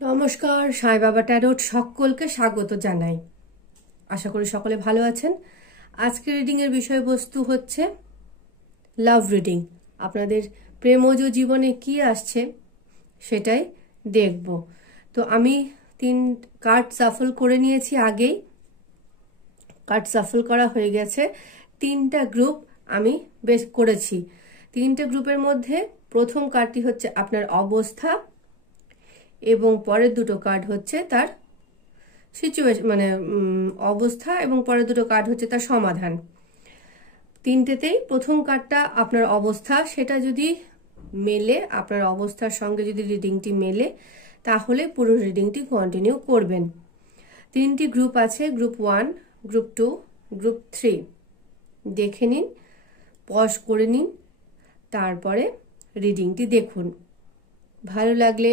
নমস্কার, সাই বাবা ট্যারোট সকলকে স্বাগত জানাই। আশা করি সকলে ভালো আছেন। আজকের রিডিং এর বিষয়বস্তু হচ্ছে লাভ রিডিং। আপনাদের প্রেমজ জীবনে কি আসছে সেটাই দেখব। তো আমি 3 কার্ড সাফল করে নিয়েছি আগেই। কার্ড সাফল করা হয়ে গেছে। 3টা গ্রুপ আমি বেশ করেছি। 3টে গ্রুপের মধ্যে প্রথম কার্ডটি হচ্ছে আপনার অবস্থা এবং পরের দুটো কার্ড হচ্ছে তার সিচুয়েশন, মানে অবস্থা, এবং পরের দুটো কার্ড হচ্ছে তার সমাধান। 3টেতেই প্রথম কার্ডটা আপনার অবস্থা, সেটা যদি মেলে, আপনার অবস্থার সঙ্গে যদি রিডিংটি মেলে, তাহলে পুরো রিডিংটি কন্টিনিউ করবেন। 3টি গ্রুপ আছে, গ্রুপ 1, গ্রুপ 2, গ্রুপ 3। দেখে নিন, পজ করে নিন, তারপরে রিডিংটি দেখুন। ভালো লাগলে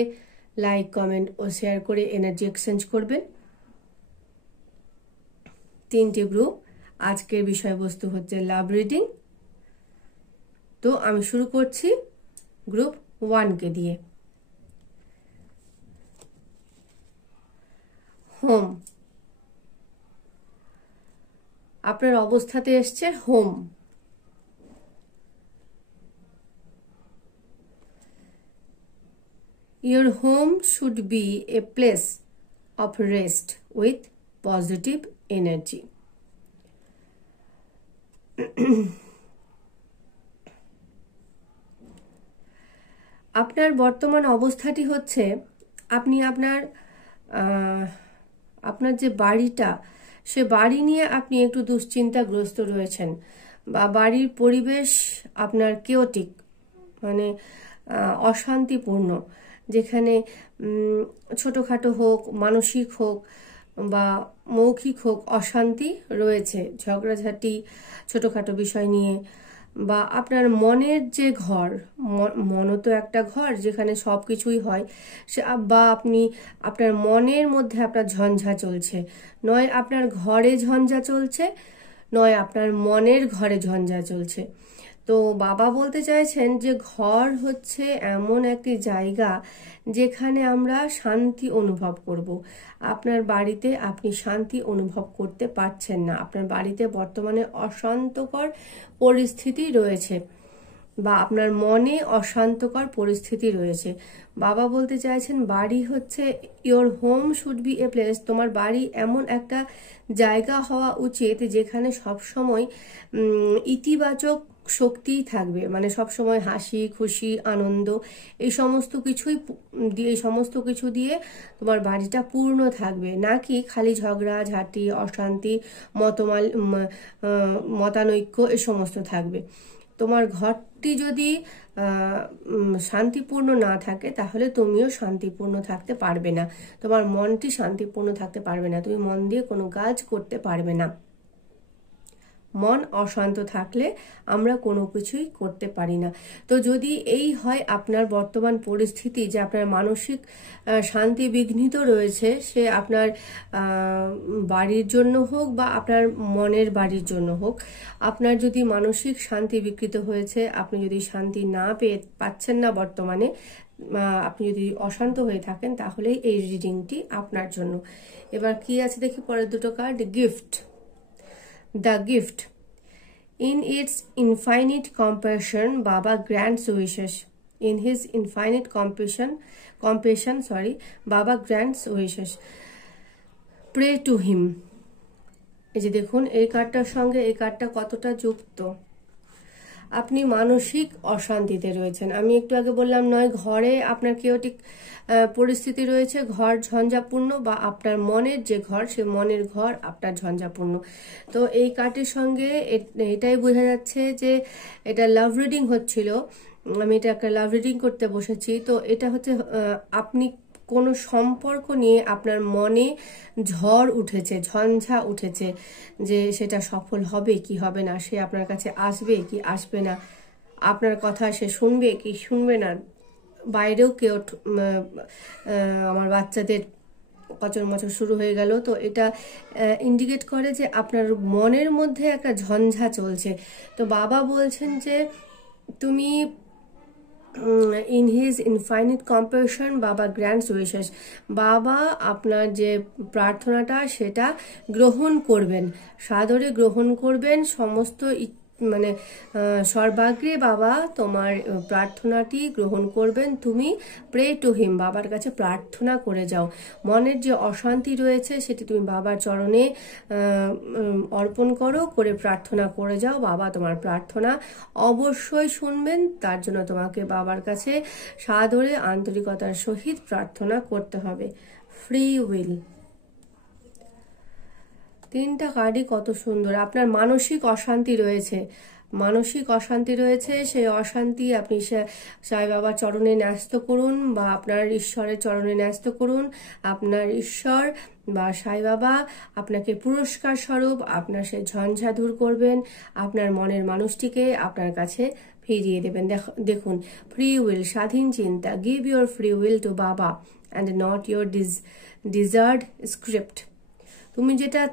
লাইক, কমেন্ট ও শেয়ার করে এনার্জি এক্সচেঞ্জ করবেন। 3টে গ্রুপ। আজকের বিষয়বস্তু হচ্ছে লাভ রিডিং। তো আমি শুরু করছি গ্রুপ 1কে দিয়ে। হোম। আপনার অবস্থাতে এসছে home. Your home should be a place of rest with positive energy. আপনার বর্তমান অবস্থাটি হচ্ছে আপনি আপনার যে বাড়িটা, সে বাড়ি নিয়ে আপনি একটু দুশ্চিন্তাগ্রস্ত রয়েছেন, বা বাড়ির পরিবেশ আপনার কেওটিক, মানে অশান্তিপূর্ণ, যেখানে ছোটোখাটো হোক, মানসিক হোক বা মৌখিক হোক, অশান্তি রয়েছে, ঝগড়াঝাটি ছোটোখাটো বিষয় নিয়ে। বা আপনার মনের যে ঘর, মনও তো একটা ঘর যেখানে সব কিছুই হয়, সে বা আপনার মনের মধ্যে আপনার ঝঞ্ঝা চলছে, নয় আপনার ঘরে ঝঞ্ঝা চলছে, নয় আপনার মনের ঘরে ঝঞ্ঝা চলছে। তো বাবা বলতে চাইছেন যে ঘর হচ্ছে এমন একটি জায়গা যেখানে আমরা শান্তি অনুভব করব। আপনার বাড়িতে আপনি শান্তি অনুভব করতে পারছেন না, আপনার বাড়িতে বর্তমানে অশান্তকর পরিস্থিতি রয়েছে, বা আপনার মনে অশান্তকর পরিস্থিতি রয়েছে। বাবা বলতে চাইছেন বাড়ি হচ্ছে, your home should B a place, তোমার বাড়ি এমন একটা জায়গা হওয়া উচিত যেখানে সবসময় ইতিবাচক শক্তিই থাকবে, মানে সবসময় হাসি খুশি আনন্দ এই সমস্ত কিছু দিয়ে তোমার বাড়িটা পূর্ণ থাকবে, নাকি খালি ঝগড়া ঝাঁটি, অশান্তি, মতানৈক্য এই সমস্ত থাকবে। তোমার ঘরটি যদি শান্তিপূর্ণ না থাকে, তাহলে তুমিও শান্তিপূর্ণ থাকতে পারবে না, তোমার মনটি শান্তিপূর্ণ থাকতে পারবে না, তুমি মন দিয়ে কোনো কাজ করতে পারবে না। মন অশান্ত থাকলে আমরা কোনো কিছুই করতে পারি না। তো যদি এই হয় আপনার বর্তমান পরিস্থিতি, যে আপনার মানসিক শান্তি বিঘ্নিত রয়েছে, সে আপনার বাড়ির জন্য হোক বা আপনার মনের বাড়ির জন্য হোক, আপনার যদি মানসিক শান্তি বিকৃত হয়েছে, আপনি যদি শান্তি না পাচ্ছেন না বর্তমানে, আপনি যদি অশান্ত হয়ে থাকেন, তাহলে এই রিডিংটি আপনার জন্য। এবার কি আছে দেখি পরের দুটো card. Gift. The gift. In its infinite compassion, Baba grants wishes. In his infinite compassion, Baba grants wishes. Pray to him. এই যে দেখুন, এই কার্ডটার সঙ্গে এই কার্ডটা কতটা যুক্ত। আপনি মানসিক অশান্তিতে রয়েছেন। আমি একটু আগে বললাম, নয় ঘরে আপনার কেওটিক পরিস্থিতি রয়েছে, ঘর ঝঞ্ঝাপূর্ণ, বা আপনার মনের যে ঘর, সে মনের ঘর আপনার ঝঞ্ঝাপূর্ণ। তো এই কার্ডের সঙ্গে এটাই বোঝা যাচ্ছে যে এটা লাভ রিডিং হচ্ছিল। আমি এটা একটা লাভ রিডিং করতে বসেছি। তো এটা হচ্ছে আপনি কোনো সম্পর্ক নিয়ে আপনার মনে ঝড় উঠেছে, ঝঞ্ঝা উঠেছে, যে সেটা সফল হবে কি হবে না, সে আপনার কাছে আসবে কি আসবে না, আপনার কথা সে শুনবে কি শুনবে না। বাইরেও কেউ, আমার বাচ্চাদের কচর মচর শুরু হয়ে গেল। তো এটা ইন্ডিকেট করে যে আপনার মনের মধ্যে একটা ঝঞ্ঝা চলছে। তো বাবা বলছেন যে তুমি ইন হিজ ইনফাইনিট কম্প্যাশন বাবা গ্র্যান্ডস উইশেস, বাবা আপনার যে প্রার্থনাটা সেটা গ্রহণ করবেন, সাদরে গ্রহণ করবেন, সমস্ত মানে সর্বাগ্রে বাবা তোমার প্রার্থনাটি গ্রহণ করবেন। তুমি প্রে টু হিম, বাবার কাছে প্রার্থনা করে যাও। মনের যে অশান্তি রয়েছে সেটি তুমি বাবার চরণে অর্পণ করো, করে প্রার্থনা করে যাও। বাবা তোমার প্রার্থনা অবশ্যই শুনবেন। তার জন্য তোমাকে বাবার কাছে সাদরে আন্তরিকতার সহিত প্রার্থনা করতে হবে। ফ্রি উইল, তিনটা কার্ডই কত সুন্দর। আপনার মানসিক অশান্তি রয়েছে, মানসিক অশান্তি রয়েছে, সেই অশান্তি আপনি সাই বাবার চরণে ন্যস্ত করুন বা আপনার ঈশ্বরের চরণে ন্যস্ত করুন। আপনার ঈশ্বর বা সাই বাবা আপনাকে পুরস্কার স্বরূপ আপনার সেই ঝঞ্ঝা দূর করবেন, আপনার মনের মানুষটিকে আপনার কাছে ফিরিয়ে দেবেন। দেখুন, ফ্রি উইল, স্বাধীন চিন্তা। Give your free will two বাবা অ্যান্ড নট ইউর ডিজার্ড স্ক্রিপ্ট। তুমি যেটা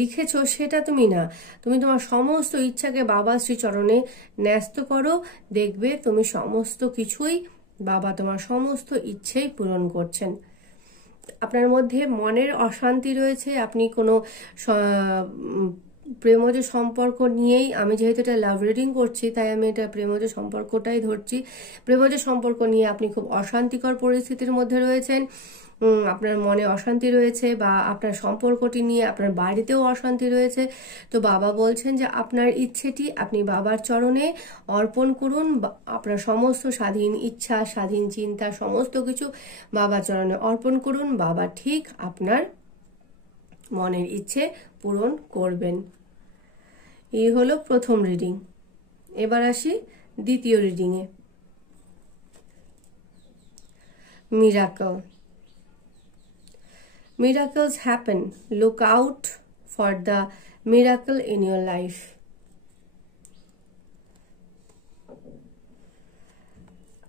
লিখেছো সেটা তুমি না, তুমি তোমার সমস্ত ইচ্ছাকে বাবা শ্রীচরণে ন্যস্ত করো। দেখবে তুমি সমস্ত কিছুই বাবা তোমার সমস্ত ইচ্ছেই পূরণ করছেন। আপনার মধ্যে মনের অশান্তি রয়েছে, আপনি কোনো প্রেমজ সম্পর্ক নিয়েই, আমি যেহেতু এটা লাভ রিডিং করছি তাই আমি এটা প্রেমজ সম্পর্কটাই ধরছি। প্রেমজ সম্পর্ক নিয়ে আপনি খুব অশান্তিকর পরিস্থিতির মধ্যে রয়েছেন, আপনার মনে অশান্তি রয়েছে, বা আপনার সম্পর্কটি নিয়ে আপনার বাড়িতেও অশান্তি রয়েছে। তো বাবা বলছেন যে আপনার ইচ্ছেটি আপনি বাবার চরণে অর্পণ করুন। আপনার সমস্ত স্বাধীন ইচ্ছা, স্বাধীন চিন্তা, সমস্ত কিছু বাবার চরণে অর্পণ করুন। বাবা ঠিক আপনার মনের ইচ্ছে পূরণ করবেন। এই হলো প্রথম রিডিং। এবার আসি দ্বিতীয় রিডিংয়ে। Miracle. Miracles happen. Look out for the miracle in your life.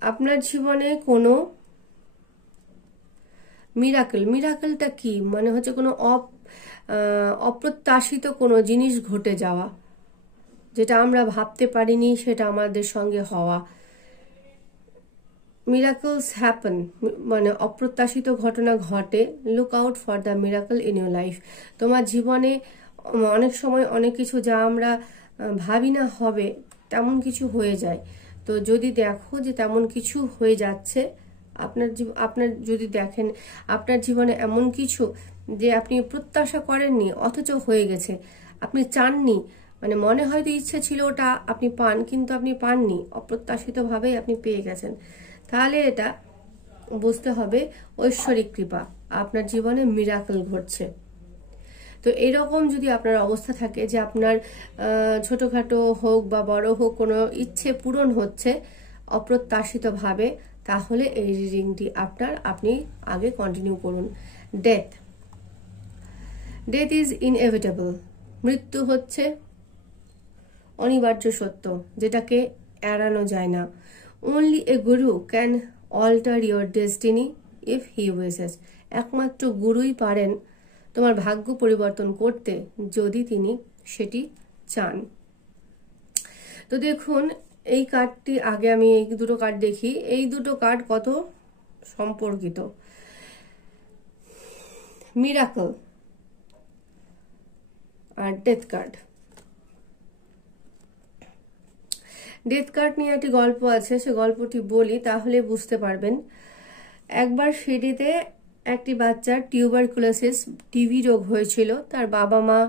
আপনার জীবনে কোনো মিরাকলটা কি, মানে হচ্ছে কোনো অপ্রত্যাশিত কোনো জিনিস ঘটে যাওয়া, যেটা আমরা ভাবতে পারিনি সেটা আমাদের সঙ্গে হওয়া। মিরাকলস হ্যাপেন মানে অপ্রত্যাশিত ঘটনা ঘটে। Look out for the miracle in your life. তোমার জীবনে অনেক সময় অনেক কিছু যা আমরা ভাবি না হবে তেমন কিছু হয়ে যায়। তো যদি দেখো যে তেমন কিছু হয়ে যাচ্ছে, আপনার যদি দেখেন আপনার জীবনে এমন কিছু যে আপনি প্রত্যাশা করেননি অথচ হয়ে গেছে, আপনি চাননি, মানে মনে হয়তো ইচ্ছে ছিল ওটা আপনি পান, কিন্তু আপনি পাননি, অপ্রত্যাশিতভাবেই আপনি পেয়ে গেছেন, তাহলে এটা বুঝতে হবে ঐশ্বরিক কৃপা, আপনার জীবনে মিরাকল ঘটছে। তো এইরকম যদি আপনার অবস্থা থাকে যে আপনার ছোটখাটো হোক বা বড় হোক কোনো ইচ্ছে পূরণ হচ্ছে অপ্রত্যাশিতভাবে, তাহলে এই রিডিংটি আপনি আগে কন্টিনিউ করুন। Death is inevitable. মৃত্যু হচ্ছে অনিবার্য সত্য, যেটাকে এড়ানো যায় না। Only a guru can alter your destiny if he wishes. একমাত্র গুরুই পারেন তোমার ভাগ্য পরিবর্তন করতে যদি তিনি সেটি চান। তো দেখুন, এই কার্ডটি আগে আমি এই দুটো কার্ড দেখি, এই দুটো কার্ড কত সম্পর্কিত। মিরাকল আর ডেথ কার্ড। ডেথ কার্ড নিয়ে একটি গল্প আছে, সে গল্পটি বলি তাহলে বুঝতে পারবেন। একবার সিডনিতে একটি বাচ্চার টিউবারকুলোসিস টিবি রোগ হয়েছিল। তার বাবা মা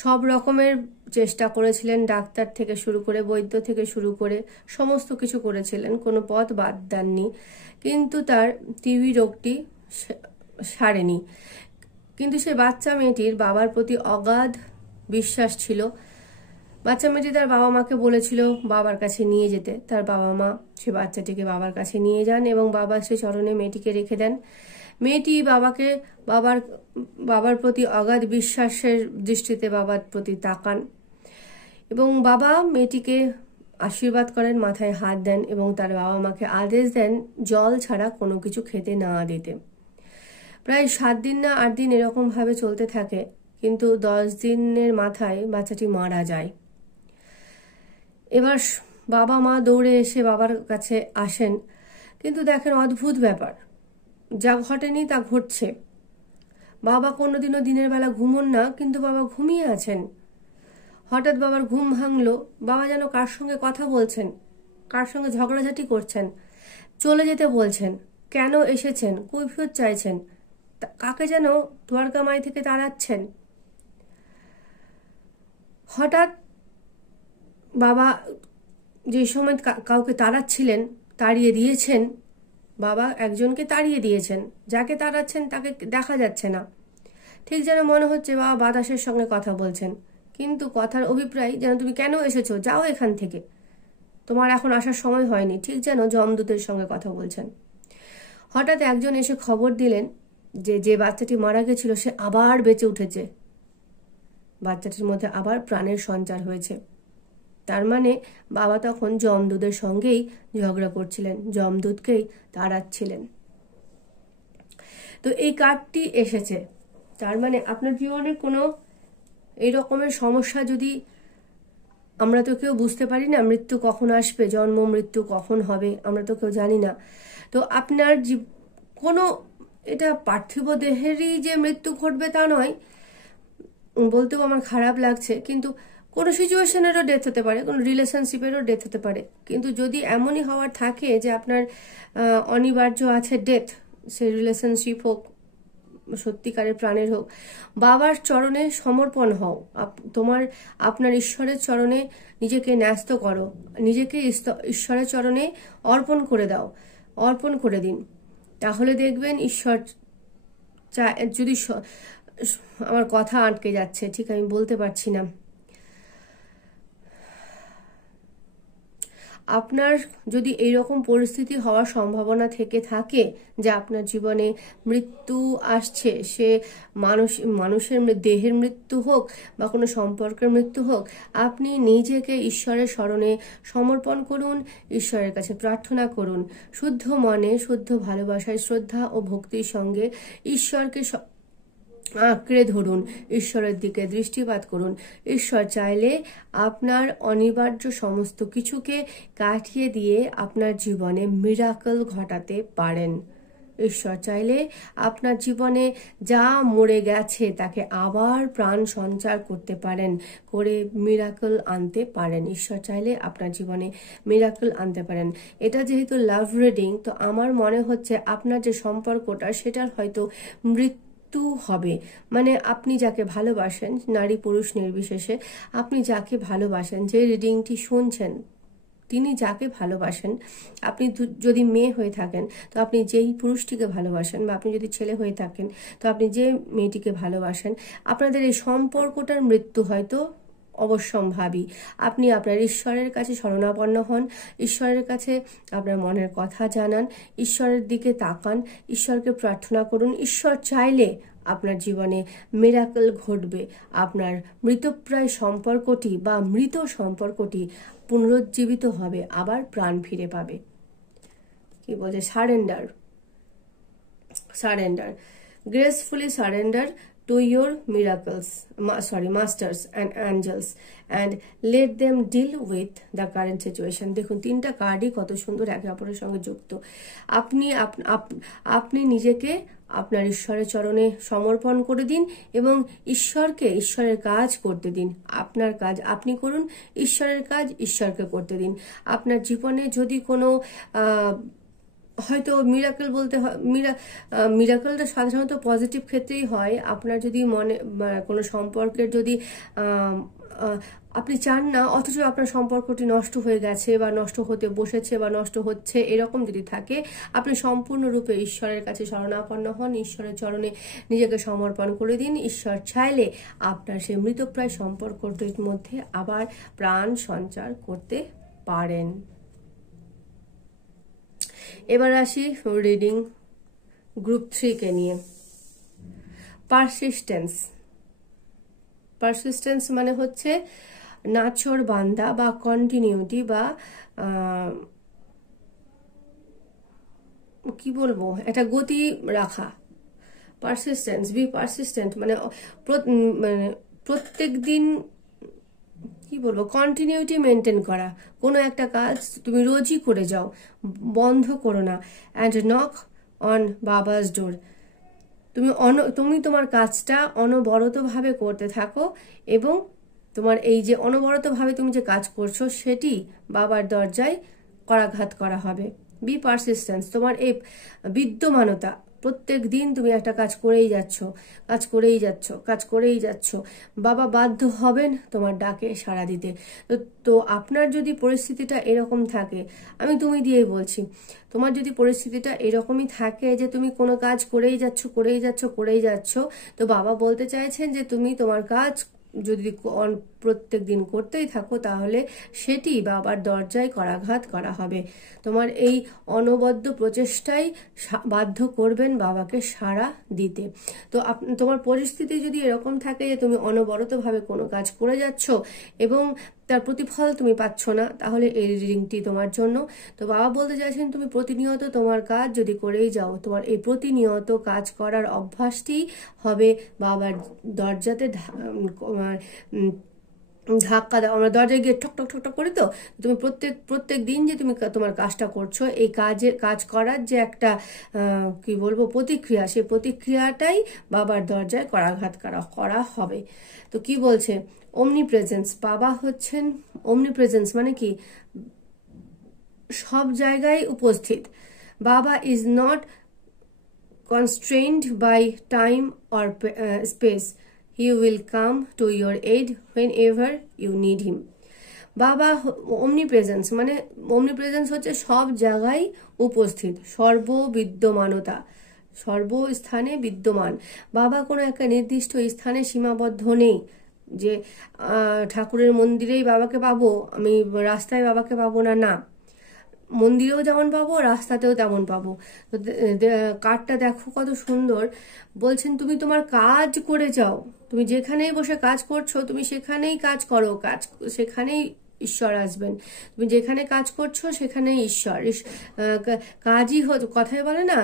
সব রকমের চেষ্টা করেছিলেন, ডাক্তার থেকে শুরু করে বৈদ্য থেকে শুরু করে সমস্ত কিছু করেছিলেন, কোনো পথ বাদ দেননি, কিন্তু তার টিবি রোগটি সারেনি। কিন্তু সে বাচ্চা মেয়েটির বাবার প্রতি অগাধ বিশ্বাস ছিল। বাচ্চা মেয়েটি তার বাবা মাকে বলেছিল বাবার কাছে নিয়ে যেতে। তার বাবা মা সে বাচ্চাটিকে বাবার কাছে নিয়ে যান এবং বাবা সে চরণে মেয়েটিকে রেখে দেন। মেয়েটি বাবার প্রতি অগাধ বিশ্বাসের দৃষ্টিতে বাবার প্রতি তাকান এবং বাবা মেয়েটিকে আশীর্বাদ করেন, মাথায় হাত দেন এবং তার বাবা মাকে আদেশ দেন জল ছাড়া কোনো কিছু খেতে না দিতে। প্রায় 7 দিন না 8 দিন এরকম ভাবে চলতে থাকে, কিন্তু 10 দিনের মাথায় বাচ্চাটি মারা যায়। এবার বাবা মা দৌড়ে এসে বাবার কাছে আসেন, কিন্তু দেখেন অদ্ভুত ব্যাপার, যা ঘটেনি তা ঘটছে। বাবা কোনোদিনও দিনের বেলা ঘুমোন না, কিন্তু বাবা ঘুমিয়ে আছেন। হঠাৎ বাবার ঘুম ভাঙলো, বাবা যেন কার সঙ্গে কথা বলছেন, কার সঙ্গে ঝগড়াঝাটি করছেন, চলে যেতে বলছেন, কেন এসেছেন কৈফিয়ত চাইছেন, কাকে যেন দ্বারকামাই থেকে তাড়াচ্ছেন। হঠাৎ বাবা যে সময় কাউকে তাড়াচ্ছিলেন, তাড়িয়ে দিয়েছেন, বাবা একজনকে তাড়িয়ে দিয়েছেন, যাকে তাড়াচ্ছেন তাকে দেখা যাচ্ছে না। ঠিক যেন মনে হচ্ছে বাবা বাতাসের সঙ্গে কথা বলছেন, কিন্তু কথার অভিপ্রায় যেন তুমি কেন এসেছো, যাও এখান থেকে, তোমার এখন আসার সময় হয়নি, ঠিক যেন যমদূতের সঙ্গে কথা বলছেন। হঠাৎ একজন এসে খবর দিলেন যে যে বাচ্চাটি মারা গেছিল সে আবার বেঁচে উঠেছে, বাচ্চাটির মধ্যে আবার প্রাণের সঞ্চার হয়েছে। তার মানে বাবা তখন যমদূতের সঙ্গেই ঝগড়া করছিলেন, যমদূতকেই তাড়াচ্ছিলেন। তো এই কার্ডটি এসেছে, তার মানে আপনার জীবনে কোনো এই রকমের সমস্যা যদি, আমরা তো কেউ বুঝতে পারি না মৃত্যু কখন আসবে, জন্ম মৃত্যু কখন হবে আমরা তো কেউ জানি না। তো আপনার কোনো এটা পার্থিব দেহেরই যে মৃত্যু ঘটবে তা নয়, বলতেও আমার খারাপ লাগছে, কিন্তু কোনো সিচুয়েশনেরও ডেথ হতে পারে, কোনো রিলেশনশিপেরও ডেথ হতে পারে। কিন্তু যদি এমনই হওয়ার থাকে যে আপনার অনিবার্য আছে ডেথ, সে রিলেশনশিপ হোক, সত্যিকারের প্রাণের হোক, বাবার চরণে সমর্পণ হও, আপনার ঈশ্বরের চরণে নিজেকে ন্যস্ত করো, নিজেকে ঈশ্বরের চরণে অর্পণ করে দাও, অর্পণ করে দিন। তাহলে দেখবেন ঈশ্বর যদি, আমার কথা আটকে যাচ্ছে, ঠিক আমি বলতে পারছি না। আপনার যদি এইরকম পরিস্থিতি হওয়ার সম্ভাবনা থেকে থাকে যে আপনার জীবনে মৃত্যু আসছে, সে মানুষের দেহের মৃত্যু হোক বা কোনো সম্পর্কের মৃত্যু হোক, আপনি নিজেকে ঈশ্বরের শরণে সমর্পণ করুন, ঈশ্বরের কাছে প্রার্থনা করুন, শুদ্ধ মনে, শুদ্ধ ভালোবাসায়, শ্রদ্ধা ও ভক্তির সঙ্গে ঈশ্বরকে আঁকড়ে ধরুন, ঈশ্বরের দিকে দৃষ্টিপাত করুন। ঈশ্বর চাইলে আপনার অনিবার্য সমস্ত কিছুকে কাটিয়ে দিয়ে আপনার জীবনে মিরাকল ঘটাতে পারেন। ঈশ্বর চাইলে আপনার জীবনে যা মরে গেছে তাকে আবার প্রাণ সঞ্চার করতে পারেন, করে মিরাকল আনতে পারেন। ঈশ্বর চাইলে আপনার জীবনে মিরাকল আনতে পারেন। এটা যেহেতু লাভ রিডিং, তো আমার মনে হচ্ছে আপনার যে সম্পর্কটা সেটার হয়তো মৃত্যু হবে, মানে আপনি যাকে ভালোবাসেন, নারী পুরুষ নির্বিশেষে, আপনি যাকে ভালোবাসেন, যে রিডিংটি শুনছেন, তিনি যাকে ভালোবাসেন, আপনি যদি মেয়ে হয়ে থাকেন তো আপনি যেই পুরুষটিকে ভালোবাসেন, বা আপনি যদি ছেলে হয়ে থাকেন তো আপনি যে মেয়েটিকে ভালোবাসেন, আপনাদের এই সম্পর্কটার মৃত্যু হয়তো অবশ্যম্ভাবী। আপনি আপনার ঈশ্বরের কাছে শরণাপন্ন হন, ঈশ্বরের কাছে আপনার মনের কথা জানান, ঈশ্বরের দিকে তাকান, ঈশ্বরকে প্রার্থনা করুন। ঈশ্বর চাইলে আপনার জীবনে মিরাকল ঘটবে, আপনার মৃতপ্রায় সম্পর্কটি বা মৃত সম্পর্কটি পুনরুজ্জীবিত হবে, আবার প্রাণ ফিরে পাবে। কি বলছে? Surrender, surrender, gracefully surrender to your masters and angels and let them deal with the current situation. দেখুন তিনটা কার্ডই কত সুন্দর একে অপরের সঙ্গে যুক্ত। আপনি নিজেকে আপনার ঈশ্বরের চরণে সমর্পণ করে দিন এবং ঈশ্বরকে ঈশ্বরের কাজ করতে দিন। আপনার কাজ আপনি করুন, ঈশ্বরের কাজ ঈশ্বরকে করতে দিন। আপনার জীবনে যদি কোনো হয়তো মিরাকল বলতে হয়, মিরাকলটা সাধারণত পজিটিভ ক্ষেত্রেই হয়। আপনার যদি মনে কোনো সম্পর্কের যদি আপনি চান না, অথচ আপনার সম্পর্কটি নষ্ট হয়ে গেছে বা নষ্ট হতে বসেছে বা নষ্ট হচ্ছে, এরকম যদি থাকে, আপনি সম্পূর্ণরূপে ঈশ্বরের কাছে শরণাপন্ন হন, ঈশ্বরের চরণে নিজেকে সমর্পণ করে দিন। ঈশ্বর চাইলে আপনার সেই মৃতপ্রায় সম্পর্কটির মধ্যে আবার প্রাণ সঞ্চার করতে পারেন। এবার আসি রিডিং গ্রুপ 3 কে নিয়ে। পারসিস্টেন্স, পারসিস্টেন্স মানে হচ্ছে নাছোড় বান্ধা বা কন্টিনিউটি বা কি বলবো, এটা গতি রাখা। পারসিস্টেন্স, বি পারসিস্টেন্ট মানে প্রত্যেক দিন কি বলবো, কন্টিনিউটি মেনটেন করা। কোনো একটা কাজ তুমি রোজই করে যাও, বন্ধ করো না। অ্যান্ড নক অন বাবাস ডোর। তুমি তোমার কাজটা অনবরতভাবে করতে থাকো, এবং তোমার এই যে অনবরতভাবে তুমি যে কাজ করছো সেটি বাবার দরজায় করাঘাত করা হবে। বি পারসিস্টেন্স, তোমার এই বিদ্যমানতা, প্রত্যেক দিন তুমি একটা কাজ করেই যাচ্ছ, কাজ করেই যাচ্ছ, কাজ করেই যাচ্ছ, বাবা বাধ্য হবেন তোমার ডাকে সাড়া দিতে। তো আপনার যদি পরিস্থিতিটা এরকম থাকে, আমি তুমি দিয়েই বলছি, তোমার যদি পরিস্থিতিটা এরকমই থাকে যে তুমি কোনো কাজ করেই যাচ্ছ, করেই যাচ্ছ, করেই যাচ্ছ, তো বাবা বলতে চাইছেন যে তুমি তোমার কাজ যদি প্রত্যেক দিন করতেই থাকো, তাহলে সেটি বাবার দরজায় করাঘাত করা হবে। তোমার এই অনবদ্য প্রচেষ্টাই বাধ্য করবেন বাবাকে সাড়া দিতে। তো তোমার পরিস্থিতি যদি এরকম থাকে যে তুমি অনবরতভাবে কোনো কাজ করে যাচ্ছ এবং তার প্রতিফল তুমি পাচ্ছ না, তাহলে এই রিডিংটি তোমার জন্য। তো বাবা বলতে চাইছেন তুমি প্রতিনিয়ত তোমার কাজ যদি করেই যাও, তোমার এই প্রতিনিয়ত কাজ করার অভ্যাসটি হবে বাবার দরজাতে ধাক্কা দাও। আমরা দরজায় গিয়ে ঠক ঠক ঠক ঠক করি, তো তুমি প্রত্যেক দিন যে তুমি তোমার কাজটা করছো, এই কাজ করার যে একটা কি বলবো প্রতিক্রিয়া, সেই প্রতিক্রিয়াটাই বাবার দরজায় করাঘাত করা হবে। তো কি বলছে, অমনি প্রেজেন্স। বাবা হচ্ছেন অমনি প্রেজেন্স, মানে কি সব জায়গায় উপস্থিত। বাবা is not constrained by time or space. He will come to your aid whenever you need him. বাবা omnipresence, মানে omnipresence হচ্ছে সব জায়গায় উপস্থিত, সর্ববিদ্যমানতা, সর্বস্থানে বিদ্যমান। বাবা কোনো একটা নির্দিষ্ট স্থানে সীমাবদ্ধ নেই যে ঠাকুরের মন্দিরেই বাবাকে পাবো, আমি রাস্তায় বাবাকে পাবো না, না, মন্দিরেও যেমন পাবো, রাস্তাতেও তেমন পাবো। কার্ডটা দেখো কত সুন্দর। বলছেন তুমি তোমার কাজ করে যাও, তুমি যেখানেই বসে কাজ করছো তুমি সেখানেই কাজ করো, সেখানেই ঈশ্বর আসবেন। তুমি যেখানে কাজ করছো সেখানেই ঈশ্বর। কাজই কথায় বলে না,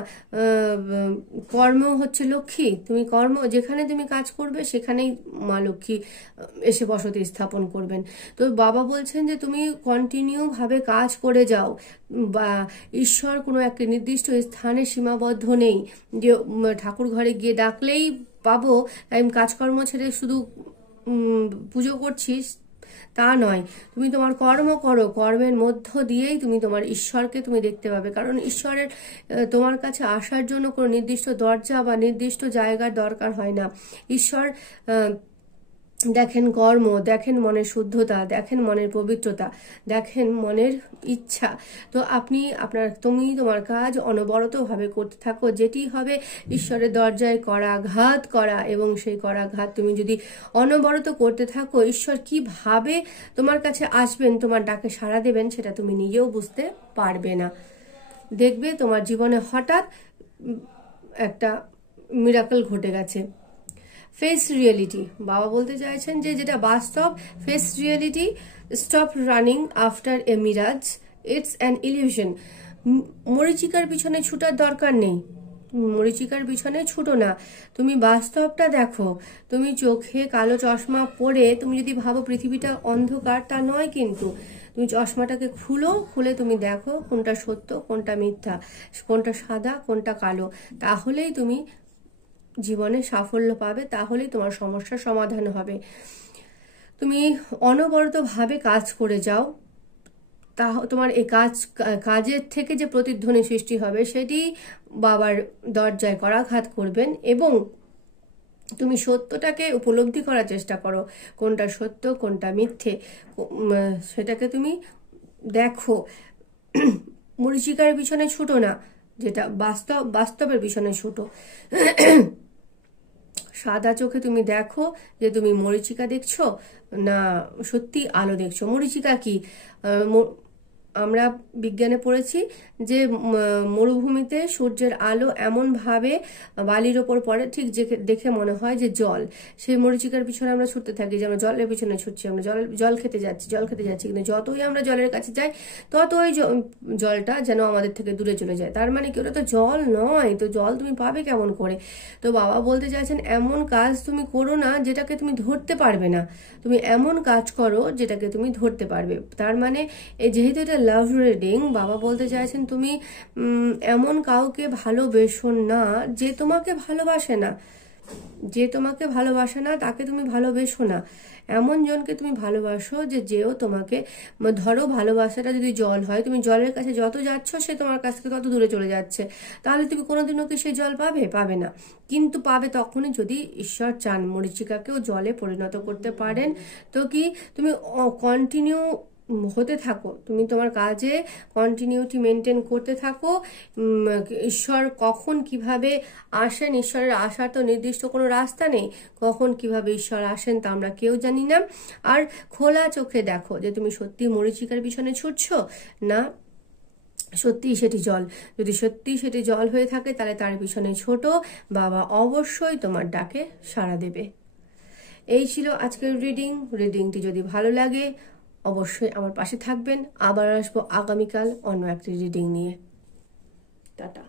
কর্ম হচ্ছে লক্ষ্মী। তুমি যেখানে তুমি কাজ করবে সেখানেই মা লক্ষ্মী এসে বসতি স্থাপন করবেন। তো বাবা বলছেন যে তুমি কন্টিনিউ ভাবে কাজ করে যাও, বা ঈশ্বর কোনো একটা নির্দিষ্ট স্থানে সীমাবদ্ধ নেই যে ঠাকুর ঘরে গিয়ে ডাকলেই পাবো, আমি কাজকর্ম ছেড়ে শুধু পুজো করছিস, তা নয়। তুমি তোমার কর্ম করো, কর্মের মধ্য দিয়েই তুমি তোমার ঈশ্বরকে তুমি দেখতে পাবে। কারণ ঈশ্বরের তোমার কাছে আসার জন্য কোনো নির্দিষ্ট দরজা বা নির্দিষ্ট জায়গার দরকার হয় না। ঈশ্বর দেখেন কর্ম, দেখেন মনের শুদ্ধতা, দেখেন মনের পবিত্রতা, দেখেন মনের ইচ্ছা। তো তুমি তোমার কাজ অনবরতভাবে করতে থাকো, যেটি হবে ঈশ্বরের দরজায় করাঘাত করা। এবং সেই করাঘাত তুমি যদি অনবরত করতে থাকো, ঈশ্বর কিভাবে তোমার কাছে আসবেন, তোমার ডাকে সাড়া দেবেন, সেটা তুমি নিজেও বুঝতে পারবে না। দেখবে তোমার জীবনে হঠাৎ একটা মিরাকল ঘটে গেছে। ফেস রিয়েলিটি, বাবা বলতে চাইছেন যে যেটা বাস্তব, face reality, stop running after a mirage, it's an illusion. মরিচিকার পিছনে ছুটার দরকার নেই, মরিচিকার পিছনে ছুটো না, তুমি বাস্তবটা দেখো। তুমি চোখে কালো চশমা পরে তুমি যদি ভাবো পৃথিবীটা অন্ধকার, তা নয়। কিন্তু তুমি চশমাটাকে খুলে তুমি দেখো কোনটা সত্য, কোনটা মিথ্যা, কোনটা সাদা, কোনটা কালো। তাহলেই তুমি জীবনে সাফল্য পাবে, তাহলেই তোমার সমস্যার সমাধান হবে। তুমি অনবরতভাবে কাজ করে যাও, তোমার এই কাজের থেকে যে প্রতিধ্বনি সৃষ্টি হবে সেটি বাবার দরজায় করাঘাত করবেন। এবং তুমি সত্যটাকে উপলব্ধি করার চেষ্টা করো, কোনটা সত্য কোনটা মিথ্যে, সেটাকে তুমি দেখো। মরিচিকার পিছনে ছুটো না, যেটা বাস্তবের পিছনে ছুটো। সাদা চোখে তুমি দেখো যে তুমি মরিচিকা দেখছো না সত্যি আলো দেখছো। মরিচিকা কি? আমরা বিজ্ঞানে পড়েছি যে মরুভূমিতে সূর্যের আলো এমন ভাবে বালির ওপর পড়ে, ঠিক দেখে মনে হয় যে জল। সেই মরীচিকার পিছনে আমরা ছুটতে থাকি, যে আমরা জলের পিছনে ছুটছি, আমরা জল খেতে যাচ্ছি, কিন্তু যতই আমরা জলের কাছে যাই ততই জলটা যেন আমাদের থেকে দূরে চলে যায়। তার মানে কি, ওটা তো জল নয়, তো জল তুমি পাবে কেমন করে? তো বাবা বলতে চাইছেন এমন কাজ তুমি করো না যেটাকে তুমি ধরতে পারবে না, তুমি এমন কাজ করো যেটাকে তুমি ধরতে পারবে। তার মানে যেহেতু এটা লাভ রিডিং, বাবা বলতে চাইছেন তুমি এমন কাউকে ভালোবেসো না যে তোমাকে ভালোবাসে না, তাকে তুমি ভালোবেসো না। এমন জনকে তুমি ভালোবাসো যেও তোমাকে, ধরো ভালোবাসাটা যদি জল হয়, তুমি জলের কাছে যত যাচ্ছ সে তোমার কাছ থেকে তত দূরে চলে যাচ্ছে, তাহলে তুমি কোনোদিনও কি সেই জল পাবে না। কিন্তু পাবে তখনই যদি ঈশ্বর চান মরীচিকাকেও জলে পরিণত করতে পারেন। তো কি তুমি কন্টিনিউ হতে থাকো, তুমি তোমার কাজে কন্টিনিউটি মেনটেন করতে থাকো। ঈশ্বর কখন কিভাবে আসেন, ঈশ্বরের আসার তো নির্দিষ্ট কোনো রাস্তা নেই, কখন কিভাবে ঈশ্বর আসেন তা আমরা কেউ জানি না। আর খোলা চোখে দেখো যে তুমি সত্যি মরীচিকার পিছনে ছুটছো না সত্যি সেটি জল। যদি সত্যি সেটি জল হয়ে থাকে তাহলে তার পিছনে ছোট, বাবা অবশ্যই তোমার ডাকে সাড়া দেবে। এই ছিল আজকের রিডিংটি যদি ভালো লাগে অবশ্যই আমার পাশে থাকবেন। আবার আসবো আগামীকাল অন্য একটি রিডিং নিয়ে। টাটা।